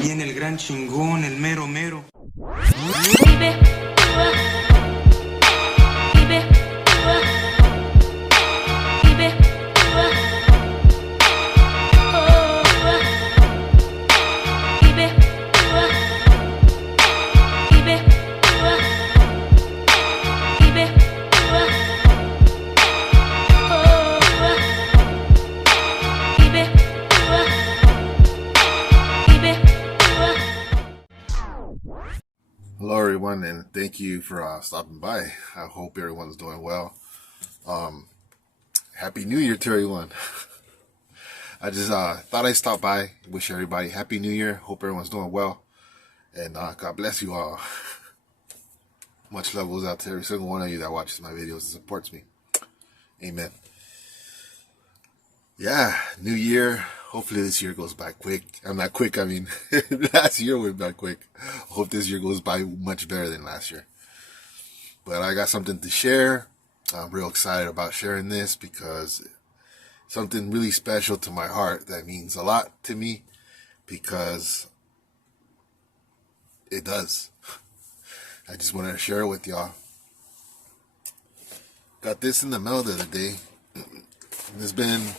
Viene el gran chingón, el mero mero. Hello everyone, and thank you for stopping by. I hope everyone's doing well. Happy New Year to everyone. I just thought I'd stop by, wish everybody Happy New Year. Hope everyone's doing well, and God bless you all. Much love goes out to every single one of you that watches my videos and supports me. Amen. Yeah, New Year. Hopefully this year goes by quick. I'm not quick, I mean, last year went by quick. Hope this year goes by much better than last year. But I got something to share. I'm real excited about sharing this because something really special to my heart that means a lot to me, because it does. I just wanted to share it with y'all. Got this in the mail the other day. There's been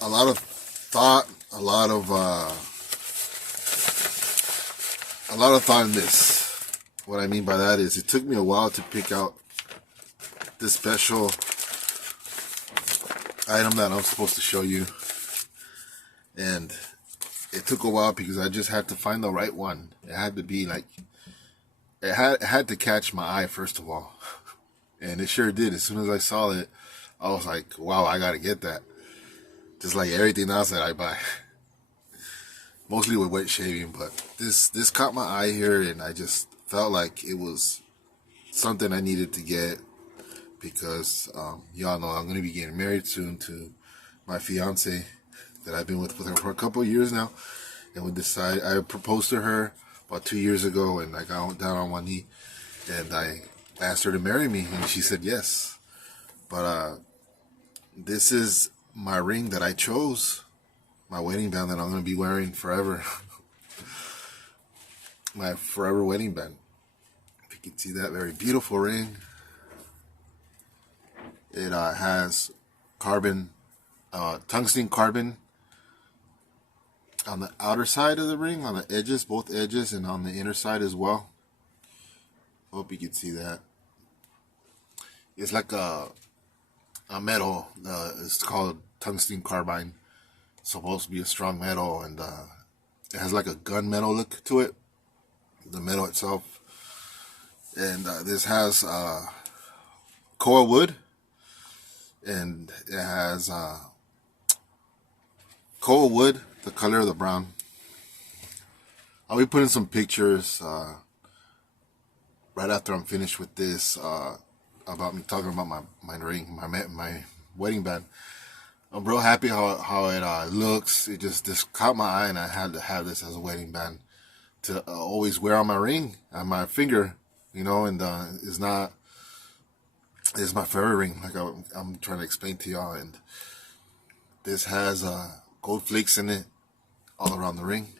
a lot of thought, a lot of thought in this. What I mean by that is it took me a while to pick out this special item that I'm supposed to show you, and it took a while because I just had to find the right one. It had to be like, it had to catch my eye first of all, and it sure did. As soon as I saw it, I was like, wow, I gotta get that. Just like everything else that I buy. Mostly with wet shaving, but this caught my eye here, and I just felt like it was something I needed to get, because y'all know I'm going to be getting married soon to my fiance that I've been with her for a couple of years now. And I proposed to her about 2 years ago, and I got down on one knee and I asked her to marry me, and she said yes. But this is my ring that I chose, my wedding band that I'm going to be wearing forever. My forever wedding band. If you can see that very beautiful ring. It has carbon, tungsten carbon on the outer side of the ring, on the edges, both edges, and on the inner side as well. Hope you can see that. It's like a metal. It's called tungsten carbide. It's supposed to be a strong metal, and it has like a gunmetal look to it, the metal itself. And this has coil wood, and it has coil wood, the color of the brown. I'll be putting some pictures right after I'm finished with this about me talking about my ring, my wedding band. I'm real happy how it looks. It just caught my eye, and I had to have this as a wedding band to always wear on my ring, on my finger, you know. And it's my favorite ring, like I'm trying to explain to y'all. And this has gold flakes in it all around the ring,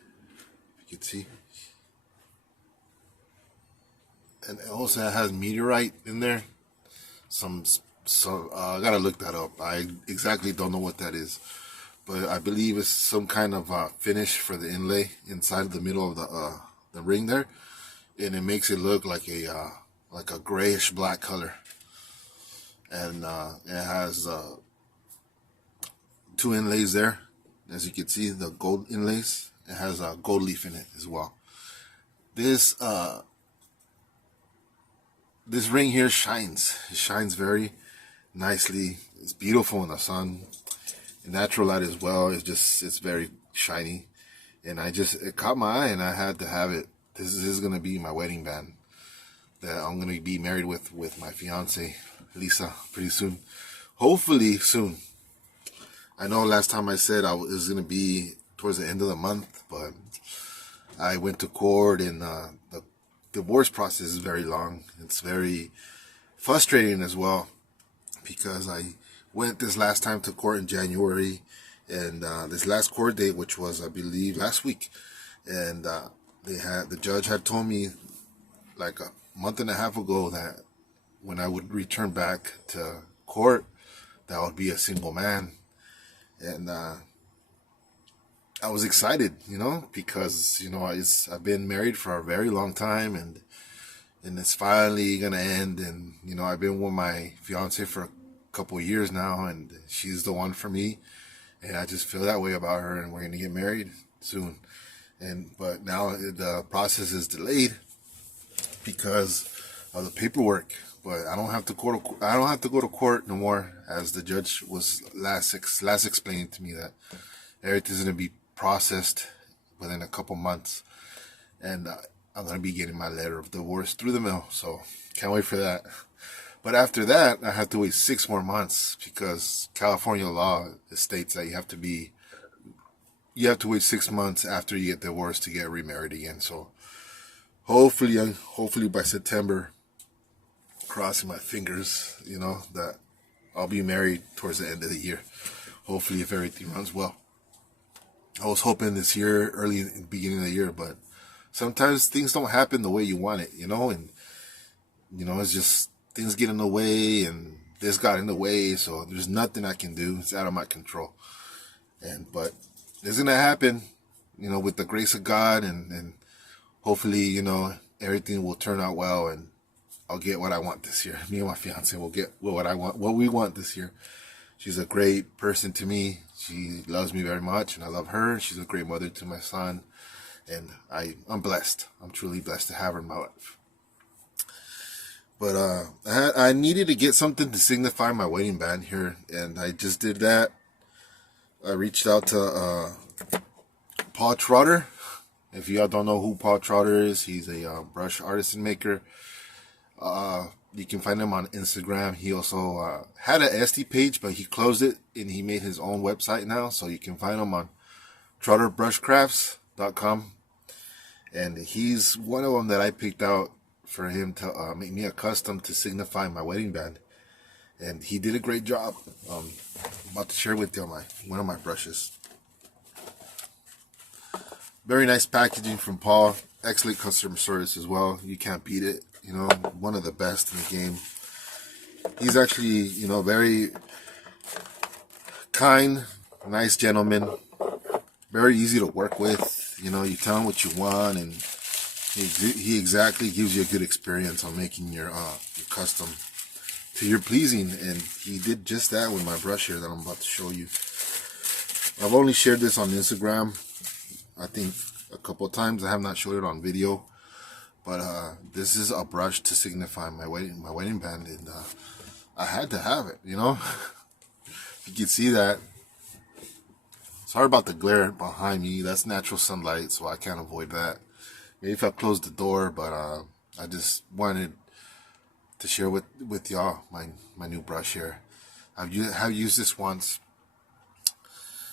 if you can see. And it also has meteorite in there. I gotta look that up. I exactly don't know what that is, but I believe it's some kind of finish for the inlay inside of the middle of the ring there, and it makes it look like a grayish black color. And it has 2 inlays there, as you can see, the gold inlays. It has a gold leaf in it as well. This ring here shines. It shines very nicely. It's beautiful in the sun, in natural light as well. It's very shiny, and it caught my eye, and I had to have it. This is going to be my wedding band that I'm going to be married with my fiance Lisa pretty soon, hopefully soon. I know last time I said it was going to be towards the end of the month, but I went to court, and the divorce process is very long. It's very frustrating as well, because I went this last time to court in January, and this last court date, which was, I believe, last week, And the judge had told me like a month and a half ago that when I would return back to court, that I would be a single man. And I was excited, because I've been married for a very long time, and it's finally gonna end. And I've been with my fiance for a couple of years now, and she's the one for me. And I just feel that way about her, and we're gonna get married soon. But now the process is delayed because of the paperwork. But I don't have to go to court no more, as the judge was last explaining to me that everything's gonna be processed within a couple months, and I'm gonna be getting my letter of divorce through the mail. So can't wait for that. But after that, I have to wait 6 more months because California law states that you have to wait 6 months after you get divorced to get remarried again. So hopefully by September, crossing my fingers, that I'll be married towards the end of the year. Hopefully, if everything runs well. I was hoping this year, early in the beginning of the year, but sometimes things don't happen the way you want it, and it's just things get in the way, and this got in the way, so there's nothing I can do. It's out of my control. But it's gonna happen, with the grace of God, and hopefully, everything will turn out well, and I'll get what I want this year. Me and my fiance will get what we want this year. She's a great person to me. She loves me very much, and I love her. She's a great mother to my son, and I'm blessed. I'm truly blessed to have her in my life. But I needed to get something to signify my wedding band here, and I just did that. I reached out to Paul Trotter. If y'all don't know who Paul Trotter is, he's a brush artisan maker. You can find him on Instagram. He also had an Etsy page, but he closed it, and he made his own website now. So you can find him on trotterbrushcrafts.com. And he's one of them that I picked out for him to make me a custom to signify my wedding band. And he did a great job. I'm about to share with you one of my brushes. Very nice packaging from Paul. Excellent customer service as well. You can't beat it. One of the best in the game. He's actually, very kind, nice gentleman. Very easy to work with. You tell him what you want, and he exactly gives you a good experience on making your custom to your pleasing. And he did just that with my brush here that I'm about to show you. I've only shared this on Instagram, I think a couple of times. I have not showed it on video. But this is a brush to signify my wedding band, and I had to have it, If you can see that. Sorry about the glare behind me. That's natural sunlight, so I can't avoid that. Maybe if I close the door, but I just wanted to share with y'all my new brush here. I've used this once,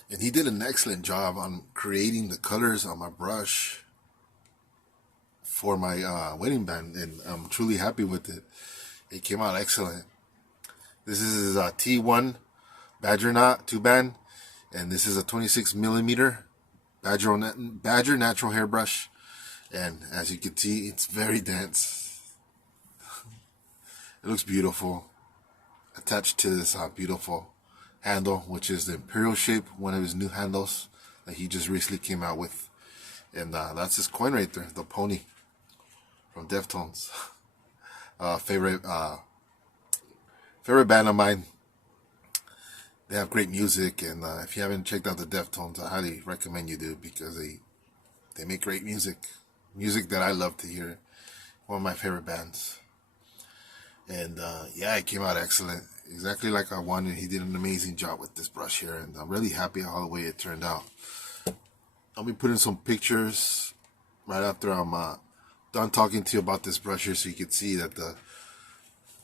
and he did an excellent job on creating the colors on my brush for my wedding band, and I'm truly happy with it. It came out excellent. This is a T1 Badger Knot 2-band, and this is a 26 millimeter Badger natural hairbrush. And as you can see, it's very dense. It looks beautiful. Attached to this beautiful handle, which is the Imperial shape, one of his new handles that he just recently came out with. And that's his coin right there, the pony from Deftones. Favorite band of mine. They have great music, and if you haven't checked out the Deftones, I highly recommend you do, because they make great music that I love to hear. One of my favorite bands. And yeah, it came out excellent, exactly like I wanted. He did an amazing job with this brush here, and I'm really happy how the way it turned out. I'll be putting some pictures right after I'm done talking to you about this brush here, so you can see that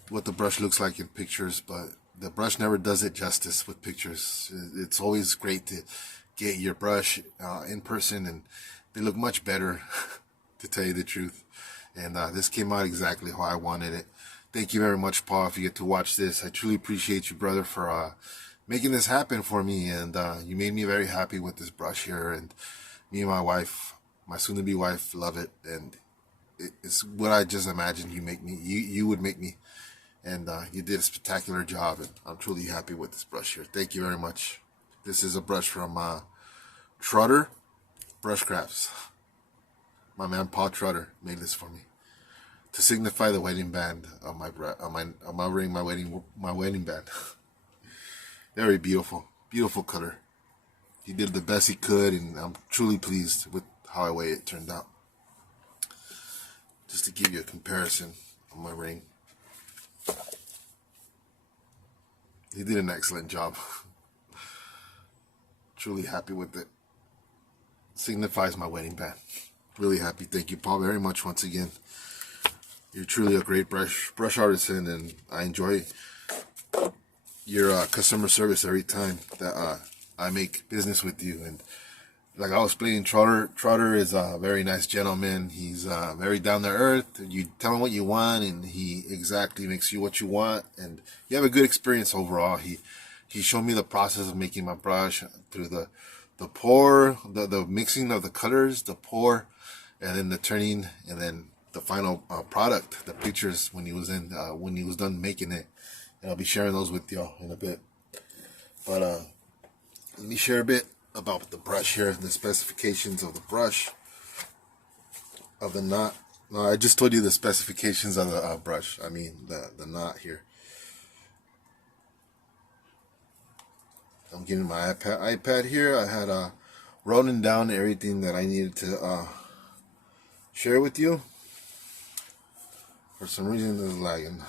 what the brush looks like in pictures. But the brush never does it justice with pictures. It's always great to get your brush in person, and they look much better, to tell you the truth. And this came out exactly how I wanted it. Thank you very much, Paul, if you get to watch this. I truly appreciate you, brother, for making this happen for me. And you made me very happy with this brush here. And me and my wife My soon-to-be wife love it, and it's what I just imagined you would make me. And you did a spectacular job, and I'm truly happy with this brush here. Thank you very much. This is a brush from Trotter Brush Crafts. My man Paul Trotter made this for me to signify the wedding band of my ring, my wedding band. Very beautiful, beautiful color. He did the best he could, and I'm truly pleased with how it turned out. Just to give you a comparison of my ring, he did an excellent job. Truly happy with it. Signifies my wedding band. Really happy. Thank you, Paul, very much once again. You're truly a great brush artisan, and I enjoy your customer service every time that I make business with you. And like I was explaining, Trotter is a very nice gentleman. He's very down to earth. You tell him what you want, and he exactly makes you what you want, and you have a good experience overall. He showed me the process of making my brush through the pour, the mixing of the colors, the pour, and then the turning, and then the final product, the pictures when he was done making it. And I'll be sharing those with y'all in a bit. But let me share a bit about the brush here, the specifications of the brush, of the knot. No, I just told you the specifications of the brush. I mean the knot here. I'm getting my iPad here. I had written down everything that I needed to share with you. For some reason it's lagging,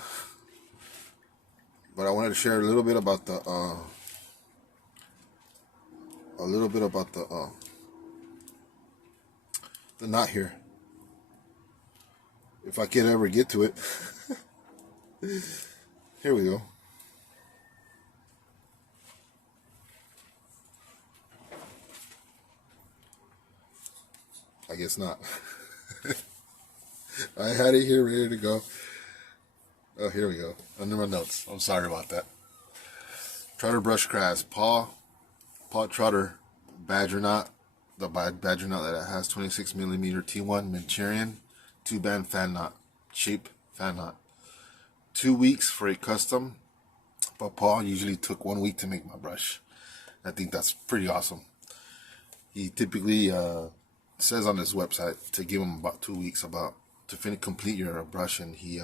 but I wanted to share a little bit about the knot here, if I could ever get to it. Here we go. I guess not. I had it here ready to go. Oh, here we go. Under my notes. I'm sorry about that. Trotter Brush Crafts. Paul Trotter Badger Knot. The Badger Knot that has 26mm T1 Manchurian 2-band fan knot. Cheap fan knot. 2 weeks for a custom. But Paul usually took 1 week to make my brush. I think that's pretty awesome. He typically says on his website to give him about 2 weeks to complete your brush, and he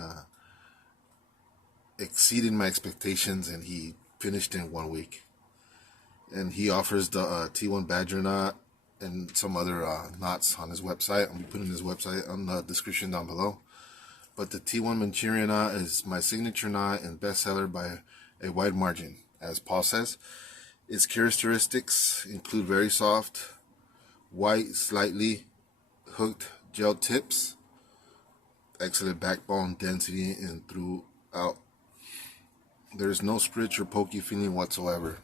exceeded my expectations, and he finished in 1 week. And he offers the T1 Badger knot and some other knots on his website. I'll be putting his website on the description down below. But the T1 Manchurian knot is my signature knot and bestseller by a wide margin, as Paul says. Its characteristics include very soft, white, slightly hooked gel tips, excellent backbone density, and throughout there's no stretch or pokey feeling whatsoever,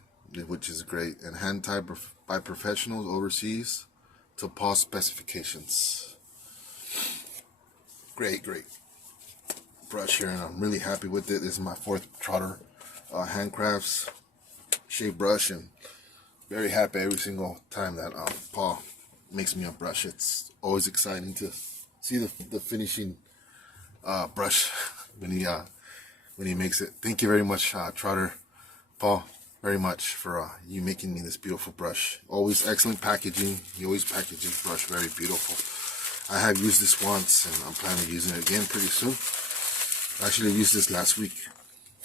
which is great, and hand tied by professionals overseas to Paul's specifications. Great brush here, and I'm really happy with it. This is my 4th Trotter Handcrafts shape brush, and very happy every single time that Paul makes me a brush. It's always exciting to see the finishing brush when he makes it. Thank you very much, Trotter Paul, very much for you making me this beautiful brush. Always excellent packaging. He always packages brush very beautiful. I have used this once, and I'm planning on using it again pretty soon. Actually, I used this last week.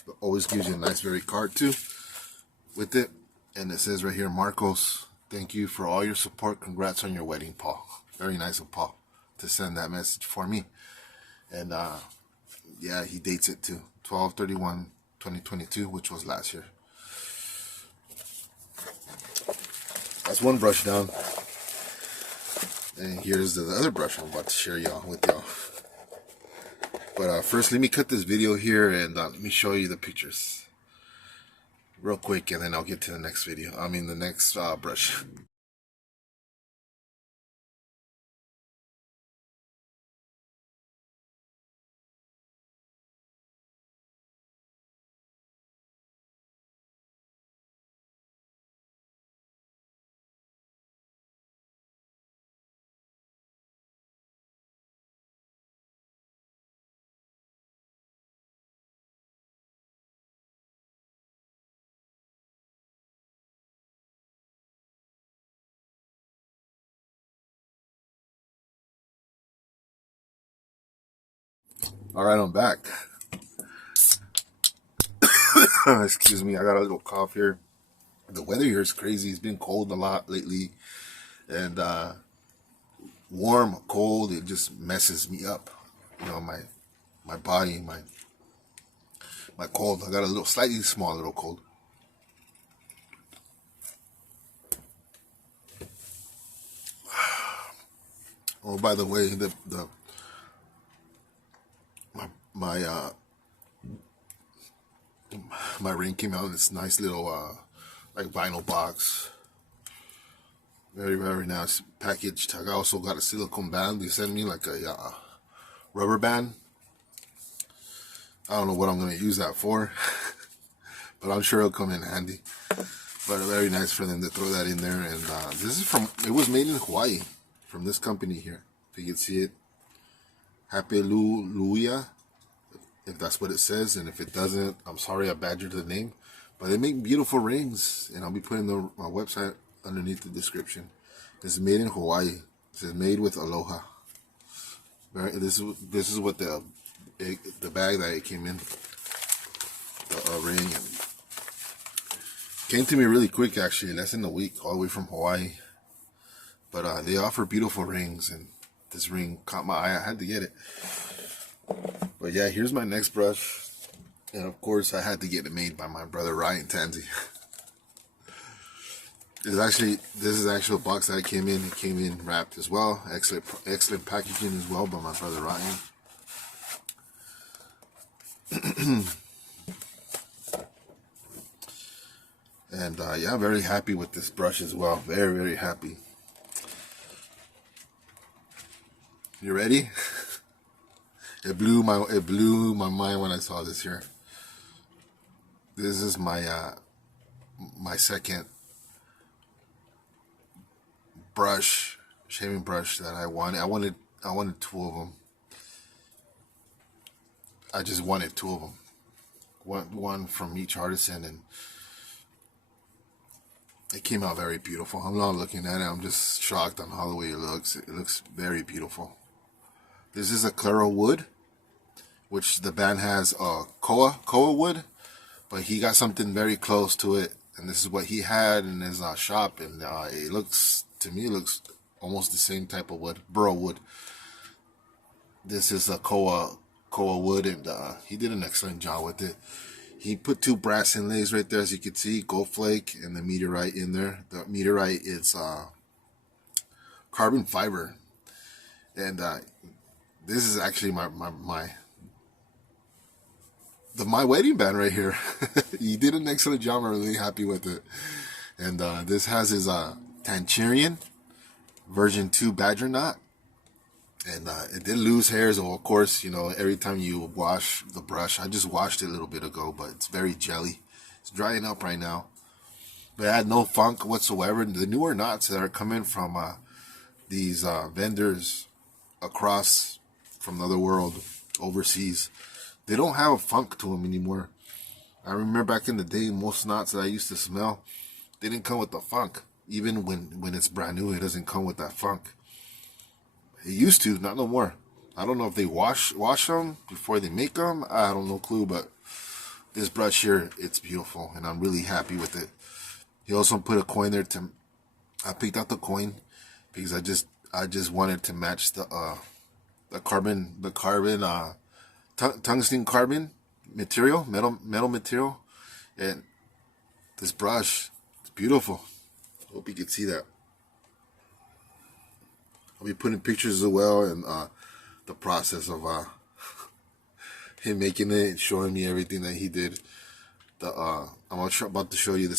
It always gives you a nice very card too with it, and it says right here, Marcos, thank you for all your support. Congrats on your wedding, Paul. Very nice of Paul to send that message for me. And yeah, he dates it to 12/31/2022, which was last year. That's one brush down, and here's the other brush I'm about to share with y'all. But first, let me cut this video here, and let me show you the pictures real quick, and then I'll get to the next video. The next brush. All right, I'm back. Excuse me, I got a little cough here. The weather here is crazy. It's been cold a lot lately, and warm, cold. It just messes me up. You know, my body, my cold. I got a little slightly small little cold. Oh, by the way, my ring came out in this nice little like vinyl box. Very, very nice packaged. I also got a silicone band. They sent me like a rubber band. I don't know what I'm gonna use that for, but I'm sure it'll come in handy. But very nice for them to throw that in there. And this is it was made in Hawaii, from this company here. If you can see it, Hapeluluia, if that's what it says. And if it doesn't, I'm sorry I badgered the name. But they make beautiful rings, and I'll be putting my website underneath the description. It's made in Hawaii. It says made with aloha. This is what the bag that it came in, the ring, and came to me really quick, actually, less than a week, all the way from Hawaii. But they offer beautiful rings, and this ring caught my eye. I had to get it. But yeah, here's my next brush. And of course, I had to get it made by my brother Ryan Tanzi. This is the actual box that it came in. It came in wrapped as well. Excellent packaging as well by my brother Ryan. And yeah, very happy with this brush as well. Very, very happy. You ready? It blew my mind when I saw this here. This is my my second brush, shaving brush that I wanted. I wanted two of them. I just wanted two of them. One from each artisan, and it came out very beautiful. I'm not looking at it. I'm just shocked on how the way it looks. It looks very beautiful. This is a Claro wood, which the band has koa wood, but he got something very close to it, and this is what he had in his shop, and it looks, to me, it looks almost the same type of wood, burro wood. This is a koa wood, and he did an excellent job with it. He put two brass inlays right there, as you can see, gold flake and the meteorite in there. The meteorite is carbon fiber, and this is actually my wedding band right here. He did an excellent job. I'm really happy with it. And this has his Tancherian version 2 badger knot. And it did lose hairs. So of course, you know, every time you wash the brush, I just washed it a little bit ago, but it's very jelly. It's drying up right now. But it had no funk whatsoever. The newer knots that are coming from these vendors across from the other world, overseas, they don't have a funk to them anymore. I remember back in the day, most knots that I used to smell, they didn't come with the funk. Even when it's brand new, it doesn't come with that funk. It used to, not no more. I don't know if they wash them before they make them. I don't know, clue. But this brush here, it's beautiful, and I'm really happy with it. He also put a coin there I picked out the coin because I just wanted to match the tungsten carbon material, metal material, and this brush, it's beautiful. Hope you can see that. I'll be putting pictures as well, and the process of him making it and showing me everything that he did. I'm about to show you the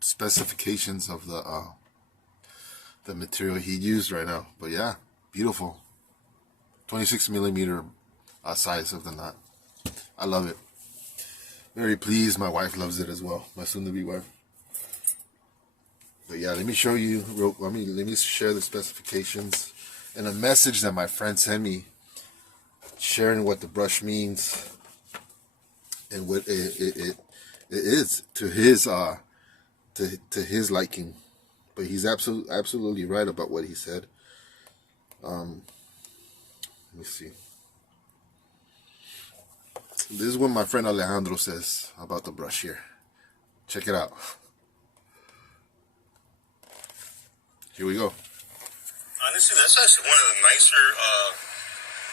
specifications of the material he used right now. But yeah, beautiful. 26 millimeter size of the knot. I love it. Very pleased. My wife loves it as well. My soon-to-be wife. But yeah, let me show you. Let me share the specifications and a message that my friend sent me, sharing what the brush means and what it is to his to his liking. But he's absolutely right about what he said. Let me see. This is what my friend Alejandro says about the brush here. Check it out. Here we go. Honestly, that's actually one of the nicer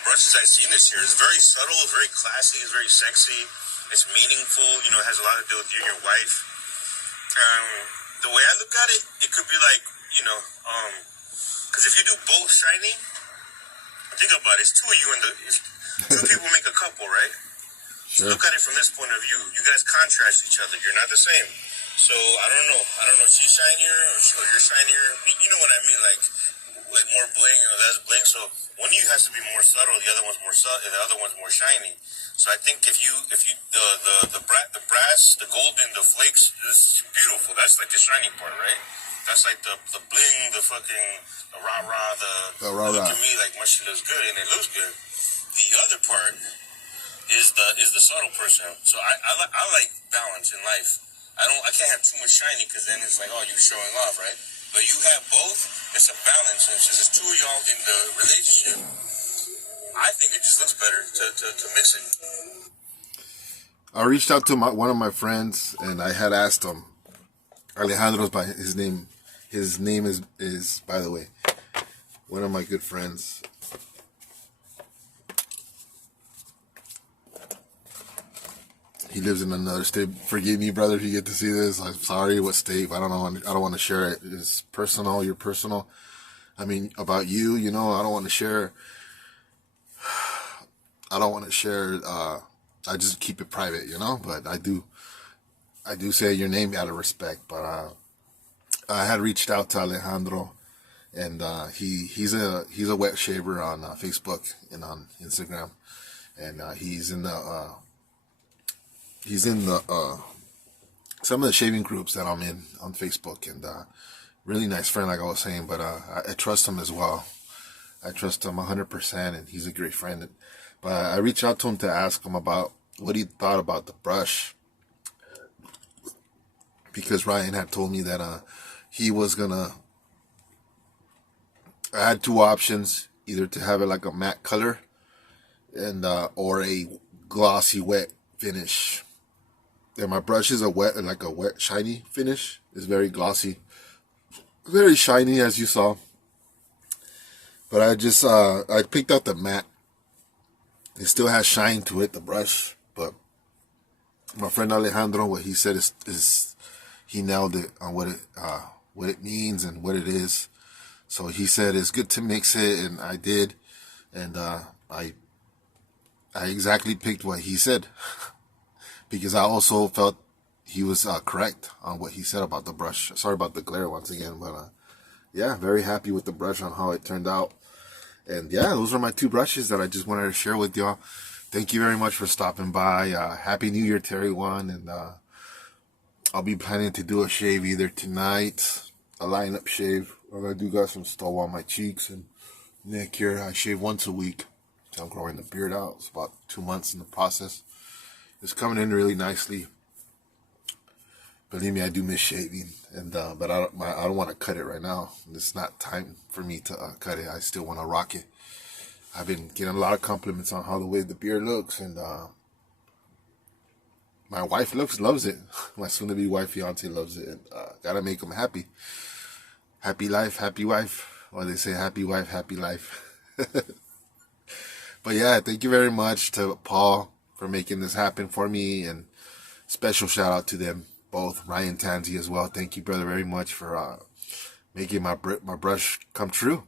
brushes I've seen this year. It's very subtle, very classy, it's very sexy, it's meaningful, you know, it has a lot to do with you and your wife. The way I look at it, it could be like, you know, because if you do both shiny, think about it, it's two of you and two people make a couple, right? Sure. So look at it from this point of view. You guys contrast each other. You're not the same. So I don't know. She's shinier or you're shinier. You know what I mean? Like more bling or less bling. So one of you has to be more subtle. The other one's more subtle. The other one's more shiny. So I think if you the brass, the golden, the flakes is beautiful. That's like the shiny part, right? That's like the bling, the rah-rah, the rah-rah. Look at me, like my shit looks good and it looks good. The other part is the subtle person. So I like balance in life. I can't have too much shiny because then it's like, oh, you're showing off, right? But you have both, it's a balance. And since it's two of y'all in the relationship, I think it just looks better to mix it. I reached out to one of my friends and I had asked him, Alejandro's by his name. His name is, by the way, one of my good friends. He lives in another state. Forgive me, brother, if you get to see this. I'm sorry what state. I don't know. I don't want to share it. It's personal. You're personal. I mean, about you, you know, I don't want to share. I don't want to share. I just keep it private, you know, but I do say your name out of respect. But I had reached out to Alejandro, and he's a wet shaver on Facebook and on Instagram, and he's in the some of the shaving groups that I'm in on Facebook, and really nice friend, like I was saying. But I trust him as well. I trust him 100%, and he's a great friend. But I reached out to him to ask him about what he thought about the brush, because Ryan had told me that he was gonna. I had two options: either to have it like a matte color, and or a glossy wet finish. And my brush is like a wet shiny finish. It's very glossy, very shiny, as you saw. But I picked out the matte. It still has shine to it, the brush. But my friend Alejandro, what he said is he nailed it on what it means and what it is. So he said it's good to mix it, and I did, and I exactly picked what he said. Because I also felt he was correct on what he said about the brush. Sorry about the glare once again, but yeah, very happy with the brush on how it turned out. And yeah, those are my two brushes that I just wanted to share with y'all. Thank you very much for stopping by. Happy New Year to everyone, and I'll be planning to do a shave either tonight, a lineup shave, or I do got some stubble on my cheeks and neck here. I shave once a week. So I'm growing the beard out. It's about 2 months in the process. It's coming in really nicely. Believe me, I do miss shaving, and but I don't want to cut it right now. It's not time for me to cut it. I still want to rock it. I've been getting a lot of compliments on how the way the beard looks, and my wife loves it. My soon-to-be wife, fiance, loves it. And gotta make them happy. Happy life, happy wife. Or they say happy wife, happy life. But yeah, thank you very much to Paul for making this happen for me, and special shout out to them both, Ryan Tanzi as well. Thank you, brother, very much for making my brush come true.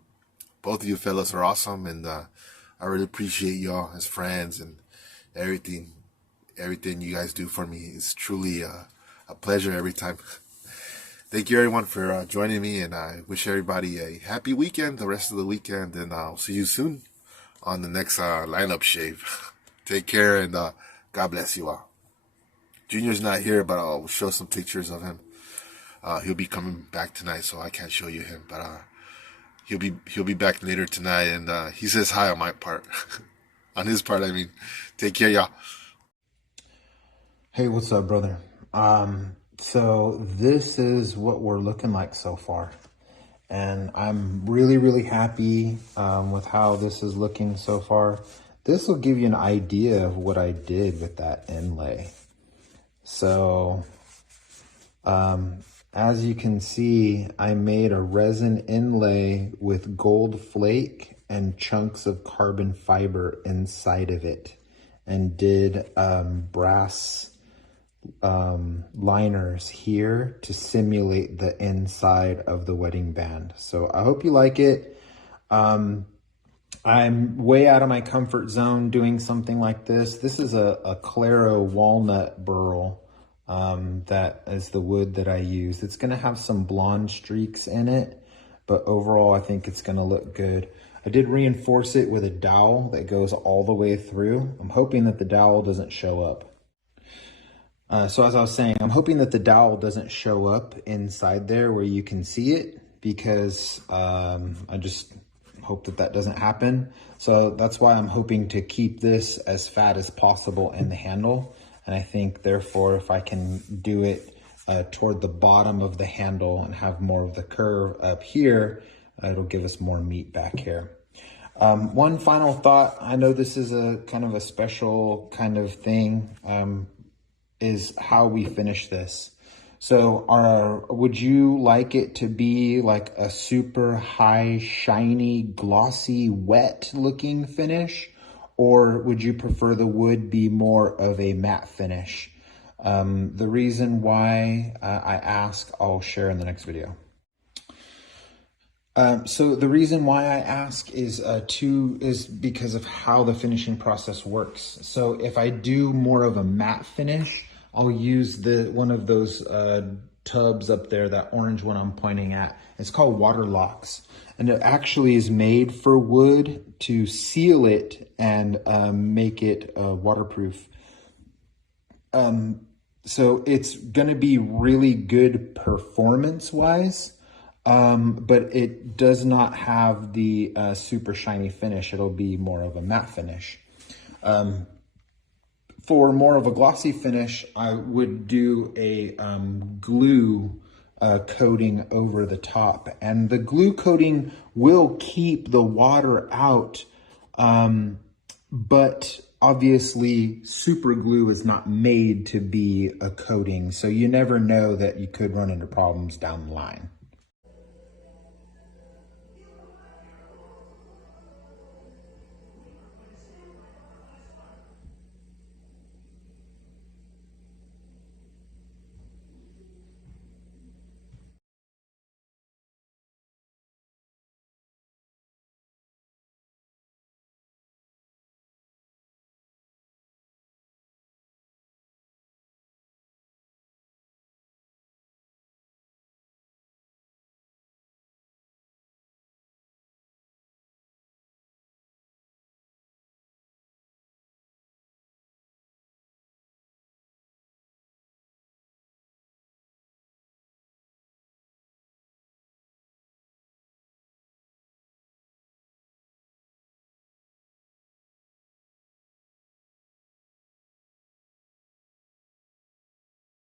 Both of you fellas are awesome, and I really appreciate y'all as friends, and everything you guys do for me is truly a pleasure every time. Thank you everyone for joining me, and I wish everybody a happy weekend, the rest of the weekend, and I'll see you soon on the next lineup shave. Take care, and God bless you all. Junior's not here, but I'll show some pictures of him. He'll be coming back tonight, so I can't show you him. But he'll be back later tonight, and he says hi on my part. On his part, I mean. Take care, y'all. Hey, what's up, brother? So this is what we're looking like so far. And I'm really, really happy with how this is looking so far. this will give you an idea of what I did with that inlay. So, as you can see, I made a resin inlay with gold flake and chunks of carbon fiber inside of it, and did brass liners here to simulate the inside of the wedding band. So I hope you like it. I'm way out of my comfort zone doing something like this. This is a Claro walnut burl. That is the wood that I use. It's going to have some blonde streaks in it, but overall I think it's going to look good. I did reinforce it with a dowel that goes all the way through. I'm hoping that the dowel doesn't show up. So as I was saying, I'm hoping that the dowel doesn't show up inside there where you can see it, because I just hope that that doesn't happen. So that's why I'm hoping to keep this as fat as possible in the handle. And I think therefore, if I can do it toward the bottom of the handle and have more of the curve up here, it'll give us more meat back here. One final thought, I know this is a kind of a special kind of thing, is how we finish this. So would you like it to be like a super high, shiny, glossy, wet looking finish? Or would you prefer the wood be more of a matte finish? The reason why I ask, I'll share in the next video. So the reason why I ask is because of how the finishing process works. So if I do more of a matte finish, I'll use one of those tubs up there, that orange one I'm pointing at. It's called Water Locks, and it actually is made for wood to seal it and make it waterproof. So it's gonna be really good performance-wise, but it does not have the super shiny finish. It'll be more of a matte finish. For more of a glossy finish, I would do a glue coating over the top, and the glue coating will keep the water out, but obviously super glue is not made to be a coating, so you never know that you could run into problems down the line.